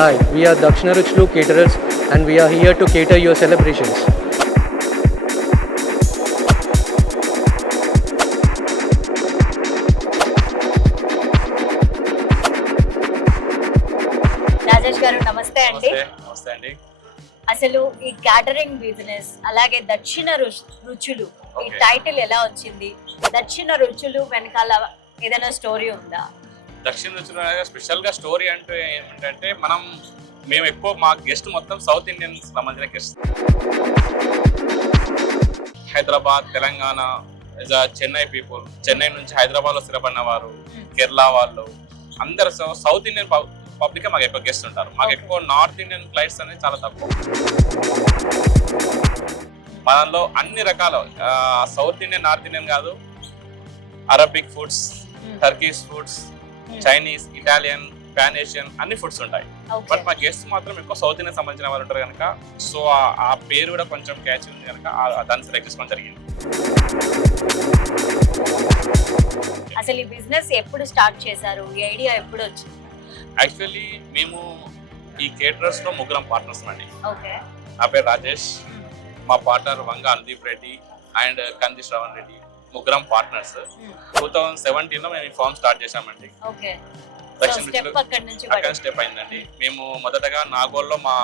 Hi, we are Dakshina Ruchulu Caterers and we are here to cater your celebrations. Rajesh గారు నమస్తే అండి. నమస్తే అండి. అసలు ఈ క్యాటరింగ్ బిజినెస్ అలాగే దక్షిణ రుచులు ఈ టైటిల్ ఎలా వచ్చింది? దక్షిణ రుచులు వెనకాల ఏదైనా స్టోరీ ఉందా? దక్షిణ రుచులు స్పెషల్ గా స్టోరీ అంటే ఏమిటంటే మేము ఎక్కువ మా గెస్ట్ మొత్తం సౌత్ ఇండియన్ సంబంధించిన గెస్ట్. హైదరాబాద్, తెలంగాణ, చెన్నై పీపుల్, చెన్నై నుంచి హైదరాబాద్ లో స్థిరపడిన వారు, కేరళ వాళ్ళు అందరు సౌత్ ఇండియన్ పబ్లిక్ మాకు ఎక్కువ గెస్ట్ ఉంటారు. మాకు ఎక్కువ నార్త్ ఇండియన్ ఫ్లైట్స్ అనేది చాలా తక్కువ. మనలో అన్ని రకాల సౌత్ ఇండియన్, నార్త్ ఇండియన్ కాదు, Arabic foods, Turkish foods, Chinese, Italian, pan Asian అన్ని ఫుడ్స్ ఉంటాయి. బట్ మా గెస్ట్ మాత్రం ఎక్కువ సౌత్ ఇండియన్ సంబంధించిన వాళ్ళు ఉంటారు కనుక సో ఆ పేరు కూడా కొంచెం క్యాచ్ ఉంది కనుక దాన్ని సెలెక్ట్ చేసుకోవడం జరిగింది. అసలు ఈ బిజినెస్ ఎప్పుడు స్టార్ట్ చేశారు? ఈ ఐడియా ఎప్పుడు వచ్చింది? యాక్చువల్లీ మేము ఈ కేటరర్స్ లో ముగ్గురం పార్ట్నర్స్ అండి. ఓకే. నా పేరు రాజేష్, మా partner Vanga Anudeep Reddy and కంది శ్రవణ్ రెడ్డి, ముగ్గురం పార్ట్నర్స్. 2017 లో మేము ఈ ఫార్మ్ స్టార్ట్ చేశామండి. ఓకే. అక్కడ స్టెప్ అయిందండి. మేము మొదటగా నాగోల్లో మా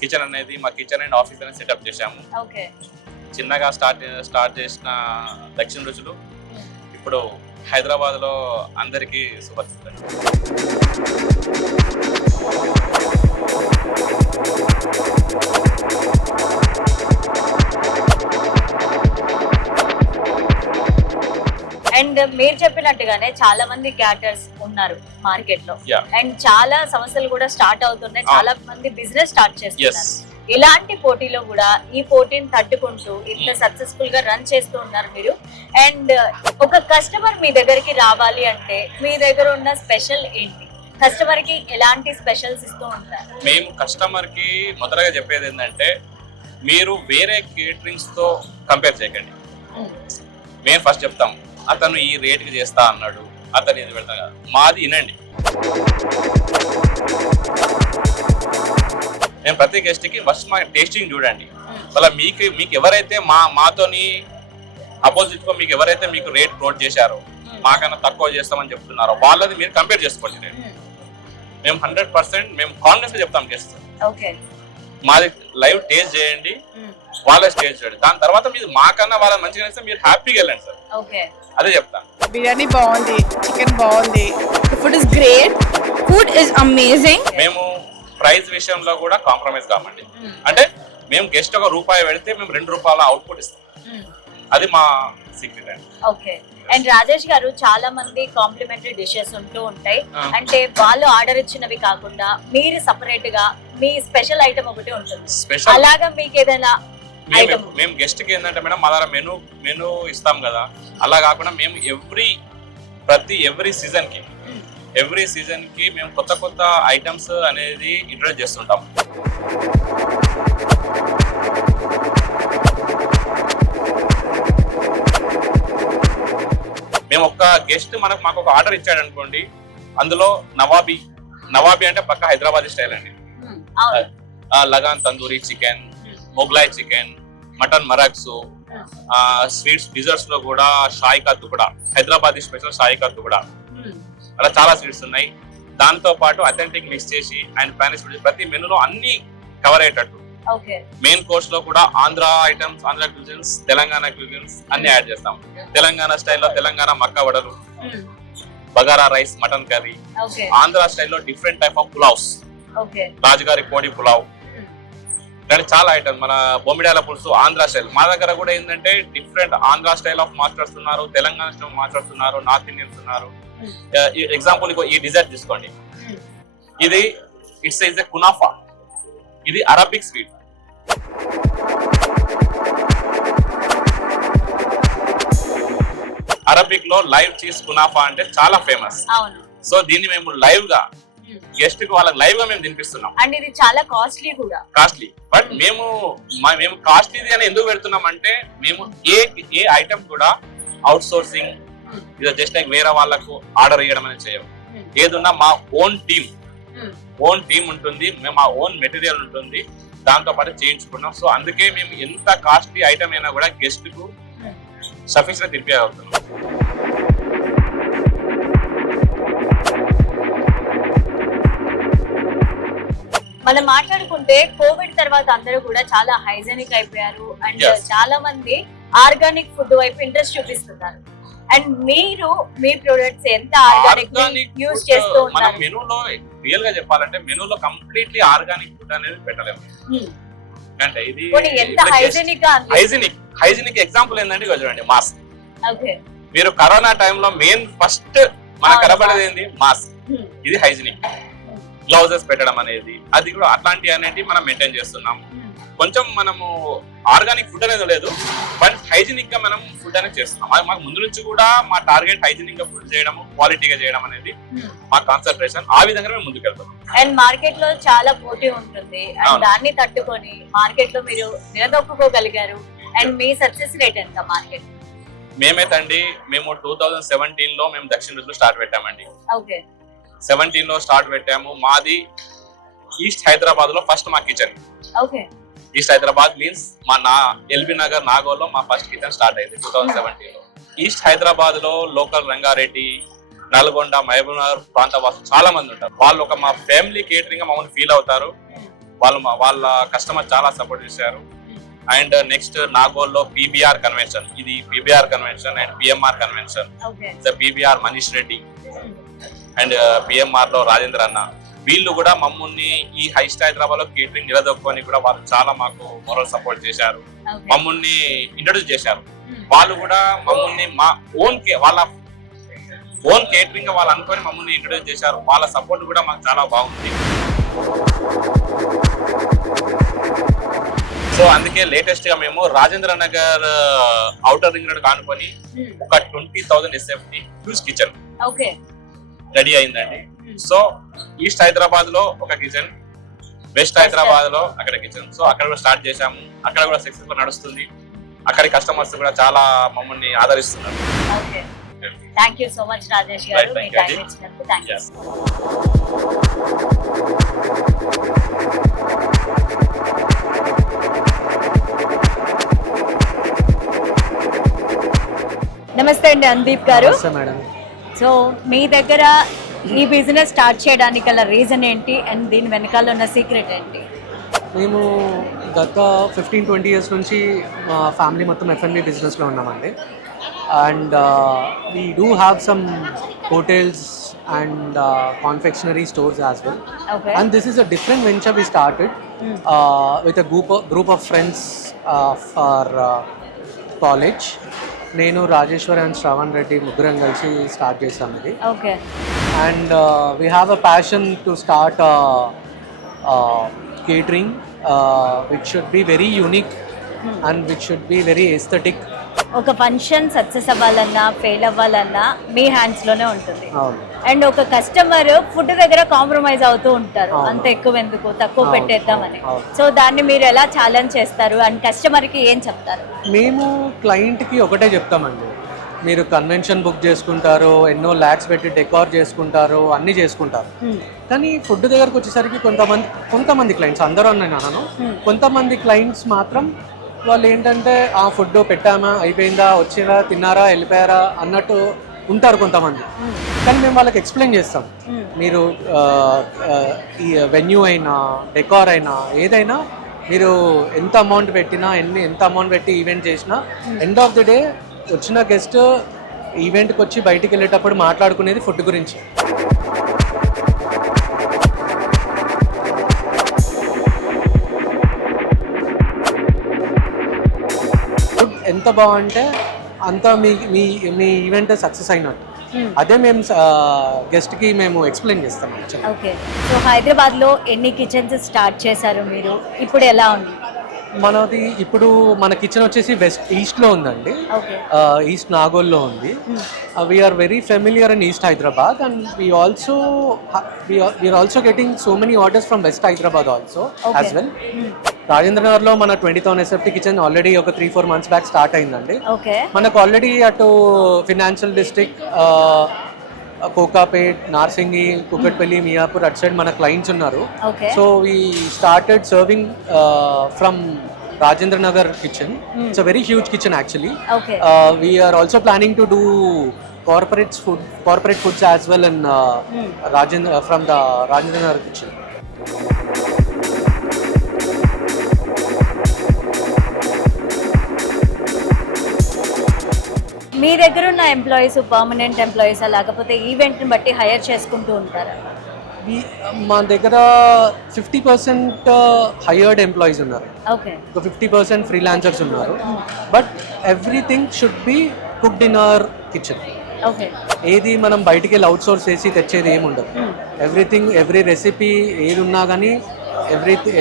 కిచెన్ అండ్ ఆఫీస్ అనేది సెటప్ చేశాము. ఓకే. చిన్నగా స్టార్ట్ చేసిన దక్షిణ రుచులు ఇప్పుడు హైదరాబాద్ లో అందరికీ సుపరిచితం. అండ్ మీరు చెప్పినట్టుగానే చాలా మంది క్యాటర్స్ ఉన్నారు మార్కెట్ లో. అండ్ చాలా సమస్యలు కూడా స్టార్ట్ అవుతున్నాయి. చాలా మంది బిజినెస్ స్టార్ట్ చేస్తున్నారు. ఇలాంటి పోటీలో కూడా ఈ పోటీని తట్టుకుంటూ ఇంత సక్సెస్ఫుల్ గా రన్ చేస్తూ ఉన్నారు మీరు. అండ్ ఒక కస్టమర్ మీ దగ్గరికి రావాలి అంటే మీ దగ్గర ఉన్న స్పెషల్ ఏంటి? కస్టమర్ కి ఎలాంటి స్పెషల్స్ ఇస్తూ ఉంటారు? మేము కస్టమర్ కి మొదటగా చెప్పేది ఏంటంటే, మీరు వేరే కేటరింగ్స్ తో కంపేర్ చేయకండి. మేము ఫస్ట్ చెప్తాం, అతను ఈ రేట్ కి చేస్తా అన్నాడు, అతను ఇది పెడతా కదా, మాది వినండి. మేము ప్రతి గెస్ట్ కి ఫస్ట్ మా టేస్టింగ్ చూడండి. అలా మీకు ఎవరైతే మాతోని అపోజిట్ గా మీకు ఎవరైతే మీకు రేట్ నోట్ చేశారో, మాకన్నా తక్కువ చేస్తామని చెప్తున్నారో వాళ్ళది మీరు కంపేర్ చేసుకోండి. మేము 100% మేము కాన్ఫిడెన్స్ గా చెప్తాం గెస్ట్. మాది లైవ్ టేస్ట్ చేయండి, వాళ్ళ టేస్ట్ చేయండి. దాని తర్వాత మీరు మాకన్నా వాళ్ళ మంచిగా చేస్తే మీరు హ్యాపీగా వెళ్ళండి సార్. అదే చెప్తాను. బిర్యానీ బాగుంది, చికెన్ బాగుంది, food is great, food is amazing. మేము ప్రైస్ విషయంలో కూడా కాంప్రమైజ్ కామండి. అంటే మేము గెస్ట్ ఒక రూపాయి పెడితే మేము 2 రూపాయల అవుట్పుట్ ఇస్తాం. అది మా సీక్రెట్ అండి. ఓకే. అండ్ రాజేష్ గారు, చాలా మంది కాంప్లిమెంటరీ డిషెస్ ఉంటూ ఉంటాయి. అంటే వాళ్ళు ఆర్డర్ ఇచ్చినవి కాకుండా మీరు సెపరేట్ గా మీ స్పెషల్ ఐటమ్ ఒకటి ఉంటుంది. అలాగా మీకు ఏదైనా మేము గెస్ట్ కి ఏంటంటే మేడం, మా దగ్గర మెనూ ఇస్తాం కదా, అలా కాకుండా మేము ఎవ్రీ సీజన్ కి మేము కొత్త ఐటమ్స్ అనేది ఇంట్రొడ్యూస్ చేస్తుంటాం. మేము ఒక గెస్ట్ మాకు ఒక ఆర్డర్ ఇచ్చాడు అనుకోండి, అందులో నవాబీ అంటే పక్క హైదరాబాదీ స్టైల్ అండి. లగాన్ tandoori chicken, Mughlai chicken, mutton మరాక్సు, స్వీట్స్ డిజర్ట్స్ లో కూడా షాయి కా తుకడా, హైదరాబాదీ స్పెషల్ షాయి కా తుకడా, అలా చాలా స్వీట్స్ ఉన్నాయి. దాంతో పాటు అథెంటిక్ మిక్స్ చేసి అండ్ స్పానిష్ ప్రతి మెనూలో అన్ని కవర్ అయ్యేటట్టు మెయిన్ కోర్స్ లో కూడా Andhra items, Andhra cuisines, Telangana cuisines అన్ని యాడ్ చేస్తాం. తెలంగాణ స్టైల్లో తెలంగాణ మక్క వడలు, bagara rice, mutton curry. Andhra స్టైల్లో డిఫరెంట్ టైప్ ఆఫ్ పులావ్స్, రాజుగారి కోడి పులావ్, కానీ చాలా ఐటమ్. మన బొమ్మిడాల పులుసు ఆంధ్ర స్టైల్. మా దగ్గర కూడా ఏంటంటే different Andhra style of masters ఉన్నారు, తెలంగాణ స్టైల్ మాస్టర్స్ ఉన్నారు, నార్త్ ఇండియన్స్ ఉన్నారు. ఎగ్జాంపుల్ ఈ డిజర్ట్ తీసుకోండి, ఇది ఇట్స్ ఎ కునాఫా. ఇది అరబిక్ స్వీట్. అరబిక్ లో లైవ్ చీజ్ కునాఫా అంటే చాలా ఫేమస్. సో దీన్ని మేము లైవ్ గా గెస్ట్ కి వాళ్ళకి లైవ్ గా మేము తినిపిస్తున్నాం. అండ్ ఇది చాలా కాస్ట్లీ కూడా. కాస్ట్లీ, బట్ మేము కాస్ట్లీది అని ఎందుకు పెడుతున్నాం అంటే, మేము ఏ ఐటమ్ కూడా అవుట్ సోర్సింగ్, ఇది జస్ట్ లైక్ వేరే వాళ్ళకు ఆర్డర్ ఇవ్వడం అనేది చేయము. ఏదున్నా మా ఓన్ టీమ్ ఓన్ టీమ్ ఉంటుంది, మేము ఆ ఓన్ మెటీరియల్ ఉంటుంది, దాంతో పాటు చేయించుకున్నాం. సో అందుకే మేము ఎంత కాస్ట్లీ ఐటమ్ అయినా కూడా గెస్ట్ కు సఫిషియెంట్ తినిపించగలుగుతున్నాం. మనం మాట్లాడుకుంటే కోవిడ్ తర్వాత అందరూ కూడా చాలా హైజెనిక్ అయిపోయారు అండ్ Yes. చాలా మంది ఆర్గానిక్ ఫుడ్ వైపు ఇంట్రెస్ట్ చూపిస్తున్నారు. అండ్ మీరు మీ ప్రొడక్ట్స్ ఎంత ఆర్గానిక్ యూజ్ చేస్తూ మన ఉన్నారు? మెనూలో రియల్ గా చెప్పాలంటే మెనూలో కంప్లీట్లీ ఆర్గానిక్ ఫుడ్ అనేది పెట్టలేము. అంటే ఇది ఎంత హైజెనిక్ గా హైజెనిక్ ఎగ్జాంపుల్ ఏంటంటే ఇగో చూడండి మాస్క్. ఓకే, మీరు కరోనా టైంలో మెయిన్ ఫస్ట్ మనకు కనబడేది ఏంది మాస్క్. ఇది హైజెనిక్. గ్లౌజెస్ పెట్టడం అనేది అది కూడా అట్లాంటివి అనేవి మనం మెయింటైన్ చేస్తున్నాం. కొంచెం మనము ఆర్గానిక్ ఫుడ్ అనేది లేదు, బట్ హైజీనిక్ గా మనం ఫుడ్ అనేది చేస్తున్నాం. మాకు ముందు నుంచి కూడా మా టార్గెట్ హైజీనిక్ గా ఫుడ్ చేయడం, క్వాలిటీగా చేయడం అనేది మా కాన్సన్ట్రేషన్. ఆ విధంగా మేము ముందుకు వెళ్తున్నాం. అండ్ మార్కెట్ లో చాలా పోటీ ఉంటుంది అండ్ అవును. దాన్ని తట్టుకొని మార్కెట్ లో మీరు నిలదొక్కుకోగలిగారు. అండ్ మీ సక్సెస్ రేట్ ఎంత మార్కెట్? మేమైతే అండి మేము 2017 లో మేము దక్షిణ రుచులు స్టార్ట్ పెట్టామండి. ఓకే, 17 లో స్టార్ట్ పెట్టాము. మాది ఈస్ట్ హైదరాబాద్ లో ఫస్ట్ మా kitchen. Okay, east Hyderabad means మా ఎల్బీ నగర్ నాగోల్లో మా ఫస్ట్ కిచెన్ స్టార్ట్ అయింది 2017 లో. ఈస్ట్ హైదరాబాద్ లో లోకల్ రంగారెడ్డి, నల్గొండ, మహబూబ్ నగర్ ప్రాంత వాసులు చాలా మంది ఉంటారు. వాళ్ళు ఒక మా ఫ్యామిలీ కేటరింగ్ మమ్మల్ని ఫీల్ అవుతారు. వాళ్ళ కస్టమర్ చాలా సపోర్ట్ చేశారు. అండ్ నెక్స్ట్ నాగోల్లో పీబీఆర్ కన్వెన్షన్, ఇది PBR convention and PMR convention. PBR Manish Reddy and PMR లో రాజేంద్ర అన్న, వీళ్ళు కూడా మమ్మల్ని ఈ హైస్ట్ హైదరాబాద్ లో కేటరింగ్ నిలదొక్కుని కూడా వాళ్ళు చాలా మాకు మోరల్ సపోర్ట్ చేశారు, మమ్మల్ని ఇంట్రొడ్యూస్ చేశారు. వాళ్ళు కూడా మమ్మల్ని మా వాళ్ళ ఓన్ కేటరింగ్ గా వాళ్ళు అనుకొని మమ్మల్ని ఇంట్రొడ్యూస్ చేశారు. వాళ్ళ సపోర్ట్ కూడా మాకు చాలా బాగుంది. సో అందుకే లేటెస్ట్ గా మేము Rajendra Nagar outer ring road కానుకొని ఒక 20,000 SFT హ్యూజ్ కిచెన్ రెడీ అయిందండి. సో ఈస్ట్ హైదరాబాద్ లో ఒక కిచెన్, వెస్ట్ హైదరాబాద్ లో అక్కడ కిచెన్. సో అక్కడ కూడా స్టార్ట్ చేశాము. అక్కడ కూడా సక్సెస్ఫుల్ నడుస్తుంది. అక్కడి కస్టమర్స్ కూడా చాలా మమ్మల్ని ఆదరిస్తున్నారు. Thank you so much Rajesh గారు, మీ టైం ఇచ్చినందుకు థ్యాంక్ యూ. నమస్తే అండి అందీప్ గారు. మేడం, సో మీ దగ్గర ఈ బిజినెస్ స్టార్ట్ చేయడానికి గల రీజన్ ఏంటి అండ్ దీని వెనకాల ఉన్న సీక్రెట్ ఏంటి? మేము గత 15-20 ఇయర్స్ నుంచి మా ఫ్యామిలీ మొత్తం F&B బిజినెస్లో ఉన్నామండి. And we do have some hotels and confectionery stores as well. Okay. And this is a different venture we started with a group of friends of our college. నేను Rajeshwar and Shravan Reddy ముగ్గురం కలిసి start చేసాం ఇది. Okay. And we have a passion to start catering which should be very unique and which should be very aesthetic. ఒక function success అవ్వాలన్నా fail అవ్వాలన్నా మీ hands లోనే ఉంటుంది. అండ్ ఒక కస్టమర్ ఫుడ్ దగ్గర కాంప్రమైజ్ అవుతూ ఉంటారు, అంత ఎక్కువ ఎందుకు తక్కువ పెట్టేద్దామని. సో దాన్ని మీరు ఎలా ఛాలెంజ్ చేస్తారు అండ్ కస్టమర్ కి ఏం చెప్తారు? మేము క్లయింట్ కి ఒకటే చెప్తామండి, మీరు కన్వెన్షన్ బుక్ చేసుకుంటారు, ఎన్నో ల్యాక్స్ పెట్టి డెకార్ చేసుకుంటారు, అన్ని చేసుకుంటారు, కానీ ఫుడ్ దగ్గరకు వచ్చేసరికి కొంతమంది క్లయింట్స్, అందరూ అన్నాను, కొంతమంది క్లయింట్స్ మాత్రం వాళ్ళు ఏంటంటే ఆ ఫుడ్ పెట్టామా అయిపోయిందా, వచ్చినా తిన్నారా వెళ్ళిపోయారా అన్నట్టు ఉంటారు కొంతమంది. కానీ మేము వాళ్ళకి ఎక్స్ప్లెయిన్ చేస్తాం, మీరు ఈ వెన్యూ అయినా డెకార్ అయినా ఏదైనా మీరు ఎంత అమౌంట్ పెట్టినా ఎంత అమౌంట్ పెట్టి ఈవెంట్ చేసినా ఎండ్ ఆఫ్ ది డే వచ్చిన గెస్ట్ ఈవెంట్కి వచ్చి బయటికి వెళ్ళేటప్పుడు మాట్లాడుకునేది ఫుడ్ గురించి. ఫుడ్ ఎంత బాగుంటే అంత మీ ఈవెంట్ సక్సెస్ అయినట్టు. అదే మేము గెస్ట్కి మేము ఎక్స్ప్లెయిన్ చేస్తాం. ఓకే. సో హైదరాబాద్లో ఎన్ని కిచెన్స్ స్టార్ట్ చేశారు మీరు, ఇప్పుడు ఎలా ఉంది? మనది ఇప్పుడు మన కిచెన్ వచ్చేసి ఈస్ట్లో ఉందండి, ఈస్ట్ నాగోల్లో ఉంది. We are very familiar in east Hyderabad and we are also getting so many orders from west Hyderabad also as well. Rajendra Nagar లో మన 20,000 SFT కిచెన్ ఆల్రెడీ ఒక 3-4 months బ్యాక్ స్టార్ట్ అయిందండి. మనకు ఆల్రెడీ అటు ఫినాన్షియల్ డిస్ట్రిక్ట్, కోకాపేట్, నార్సింగి, కుకట్పల్లి, మియాపూర్ అటు సైడ్ మన క్లయింట్స్ ఉన్నారు. Okay. So we started serving from Rajendra Nagar kitchen. It's a very huge kitchen actually. Okay. We are also planning to do corporate foods as well in from the Rajendra Nagar kitchen. మీ దగ్గర ఉన్న employees permanent ఎంప్లాయీసా లేకపోతే ఈవెంట్ని బట్టి hire చేసుకుంటూ ఉంటారా? మా దగ్గర 50% hired employees ఉన్నారు, okay. 50% freelancers ఉన్నారు. But everything should be cooked in our kitchen. Okay. ఏది మనం బయటికి వెళ్ళి అవుట్ సోర్స్ చేసి తెచ్చేది ఏమి ఉండదు. ఎవ్రీథింగ్, ఎవ్రీ రెసిపీ ఏది ఉన్నా కానీ,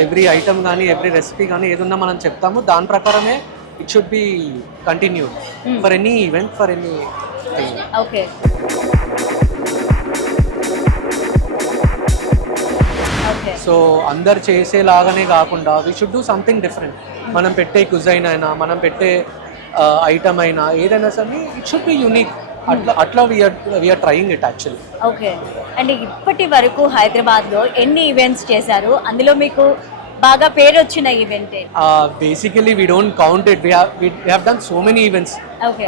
ఎవ్రీ ఐటమ్ కానీ, ఎవ్రీ రెసిపీ కానీ ఏది ఉన్నా మనం చెప్తాము, దాని ప్రకారమే it should be continued for any event, for any thing. Okay. So అందరు చేసేలాగానే కాకుండా we should do something different. మనం పెట్టే కుజైన్ అయినా, మనం పెట్టే ఐటమ్ అయినా, ఏదైనా సరే ఇట్ షుడ్ బి యూనిక్. అట్లా we are trying it actually. Okay. And ఇప్పటి వరకు హైదరాబాద్లో ఎన్ని ఈవెంట్స్ చేశారు? అందులో మీకు బాగా పేరు వచ్చిన event? Basically we don't count it. We have done so many events. Okay.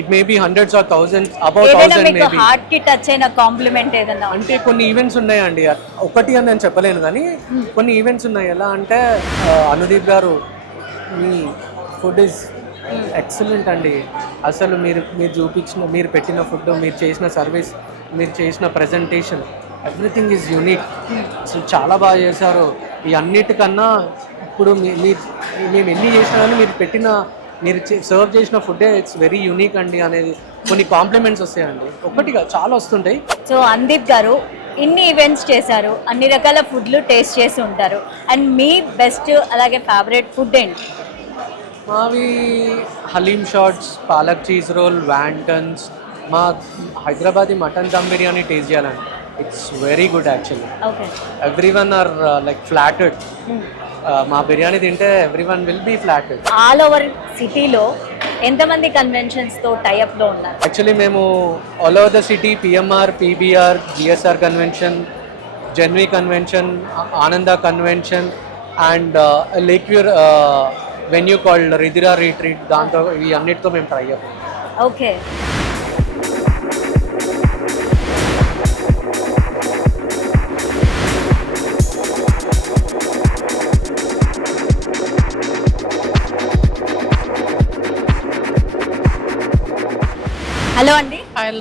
It may be hundreds or thousands, about ఏదైనా 1000 మీకు మేబీ. హార్ట్ కి టచ్ అయిన కాంప్లిమెంట్ ఏదైనా? అంటే కొన్ని ఈవెంట్స్ ఉన్నాయండి, ఒకటి అని నేను చెప్పలేను కానీ కొన్ని ఈవెంట్స్ ఉన్నాయి. ఎలా అంటే అనుదీప్ గారు, మీ ఫుడ్ ఇస్ ఎక్సలెంట్ అండి. అసలు మీరు పెట్టిన ఫుడ్, మీరు చేసిన సర్వీస్, మీరు చేసిన ప్రజెంటేషన్, ఎవ్రీథింగ్ ఈజ్ యూనిక్. అసలు చాలా బాగా చేశారు. ఈ అన్నిటికన్నా ఇప్పుడు మేము ఎన్ని చేసినా కానీ మీరు సర్వ్ చేసిన ఫుడ్డే ఇట్స్ వెరీ యూనిక్ అండి అనేది కొన్ని కాంప్లిమెంట్స్ వస్తాయండి. ఒకటిగా చాలా వస్తుంటాయి. సో అందీప్ గారు ఇన్ని ఈవెంట్స్ చేశారు, అన్ని రకాల ఫుడ్లు టేస్ట్ చేసి ఉంటారు. అండ్ మీ బెస్ట్ అలాగే ఫేవరెట్ ఫుడ్ ఏంటి? మావి haleem shots, palak cheese roll, wontons. మా హైదరాబాదీ మటన్ దమ్ బిర్యానీ టేస్ట్ చేయాలండి. It's very good actually. Okay. Everyone are like flattered. మా బిర్యానీ తింటే everyone will be flattered. All over సిటీలో ఎంతమంది కన్వెన్షన్స్తో టైఅప్లో ఉన్నారు? యాక్చువల్లీ మేము all over the city PMR, PBR, GSR convention, జెన్వీ convention, Ananda convention and lake viewer venue called రిదిరా రిట్రీట్, దాంతో ఈ అన్నిటితో మేము ట్రై అయ్యాము. ఓకే. హలో అండి.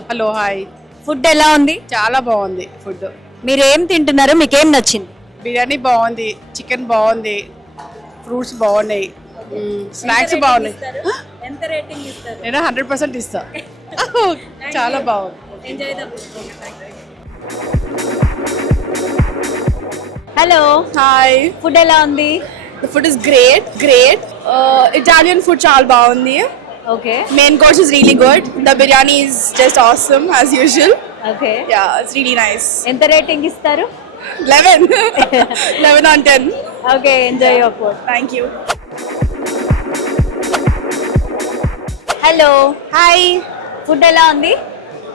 Hello, hi. ఫుడ్ ఎలా ఉంది? చాలా బాగుంది ఫుడ్. మీరు ఏం తింటున్నారు? మీకేం నచ్చింది? బిర్యానీ బాగుంది, చికెన్ బాగుంది, ఫ్రూట్స్ బాగున్నాయి, స్నాక్స్ బాగున్నాయి. ఎంత రేటింగ్ ఇస్తారు? నేను 100% ఇస్తా. చాలా బాగుంది. Hello, hi. ఫుడ్ ఎలా ఉంది? The food is great. Italian food చాలా బాగుంది. Okay. Main course is really good. The biryani is just awesome as usual. Okay. Yeah, it's really nice. ఎంత రేటింగ్ ఇస్తారు? 11. 11 on 10. Okay, enjoy your food. Thank you. Hello, Hi. Food ఎలా ఉంది?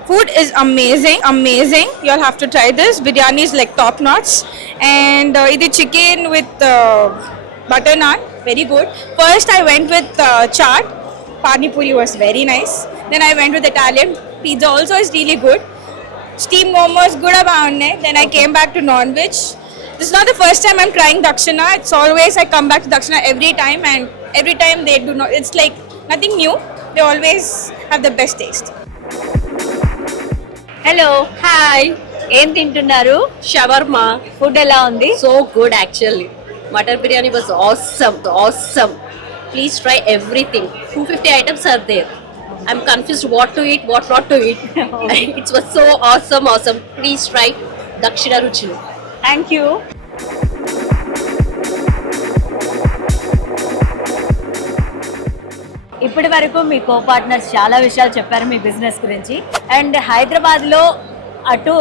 Food is amazing. You'll have to try this. Biryani is like top notch. And the chicken with butter naan, very good. First I went with chaat. Pani puri was very nice. Then I went with Italian. Pizza also is really good. Steamed momos good about it. Then I came back to non-veg. This is not the first time I'm trying Dakshina. It's always I come back to Dakshina every time, and every time they do not. It's like nothing new. They always have the best taste. Hello, Hi, ఏం తింటున్నారు? shawarma. Food ఎలా ఉంది? So good actually. Mutton biryani was awesome. Please try everything. 250 items are there. I'm confused what to eat, what not to eat. It was so awesome. Please try Dakshina Ruchi. Thank you. ఇప్పటి వరకు మీ కో partners చాలా విషయాలు చెప్పారు మీ business గురించి. And హైదరాబాద్లో అటు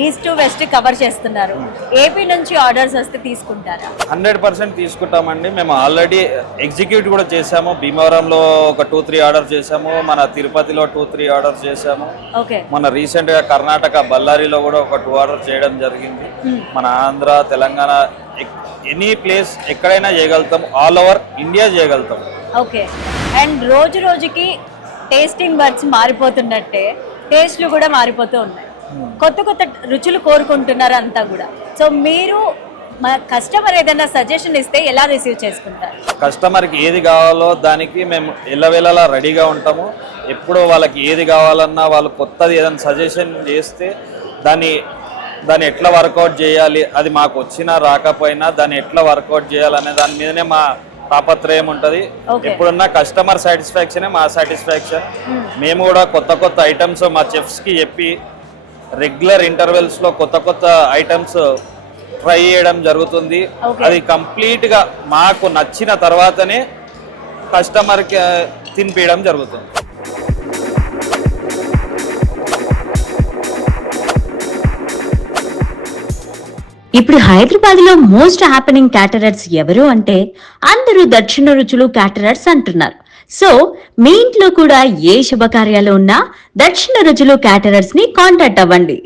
east west cover చేస్తున్నారు. AP నుంచి ఆర్డర్స్ వస్తే తీసుకుంటారా? 100% తీసుకుంటామండి. మేము ఆల్రెడీ ఎగ్జిక్యూట్ కూడా చేసాము. భీమవరంలో ఒక 2-3 ఆర్డర్ చేసాము, మన తిరుపతిలో 2-3 ఆర్డర్ చేసాము. ఓకే. మన రీసెంట్ గా కర్ణాటక బళ్ళారిలో కూడా ఒక 2 ఆర్డర్ చేయడం జరిగింది. మన ఆంధ్ర, తెలంగాణ, ఎనీ ప్లేస్ ఎక్కడైనా చేయగలుగుతాం, ఆల్ ఓవర్ ఇండియా చేయగలుగుతాం. ఓకే. అండ్ రోజు రోజుకి టేస్టింగ్ బర్డ్స్ మారిపోతున్నట్టే టేస్ట్లు కూడా మారిపోతూ ఉన్నాయి. కొత్త కొత్త రుచులు కోరుకుంటున్నారు అంతా కూడా. సో మీరు మా కస్టమర్ ఏదైనా సజెషన్ ఇస్తే ఎలా రిసీవ్ చేసుకుంటారు? కస్టమర్కి ఏది కావాలో దానికి మేము ఎల్లవేళలా రెడీగా ఉంటాము. ఎప్పుడు వాళ్ళకి ఏది కావాలన్నా వాళ్ళు కొత్తది ఏదైనా సజెషన్ చేస్తే దాన్ని ఎట్లా వర్కౌట్ చేయాలి, అది మాకు వచ్చినా రాకపోయినా దాన్ని ఎట్లా వర్కౌట్ చేయాలనే దాని మీదనే మా తాపత్రయం ఉంటుంది. ఎప్పుడున్నా కస్టమర్ సాటిస్ఫాక్షనే మా సాటిస్ఫాక్షన్. మేము కూడా కొత్త కొత్త ఐటమ్స్ మా చెఫ్స్కి చెప్పి రెగ్యులర్ ఇంటర్వెల్స్లో కొత్త కొత్త ఐటమ్స్ ట్రై చేయడం జరుగుతుంది. అది కంప్లీట్గా మాకు నచ్చిన తర్వాతనే కస్టమర్కి తినిపించడం జరుగుతుంది. ఇప్పుడు హైదరాబాద్ లో మోస్ట్ హ్యాపెనింగ్ క్యాటరర్స్ ఎవరు అంటే అందరూ దక్షిణ రుచులు క్యాటరర్స్ అంటున్నారు. సో మీ ఇంట్లో కూడా ఏ శుభకార్యాలు ఉన్నా దక్షిణ రుచులు క్యాటరర్స్ ని కాంటాక్ట్ అవ్వండి.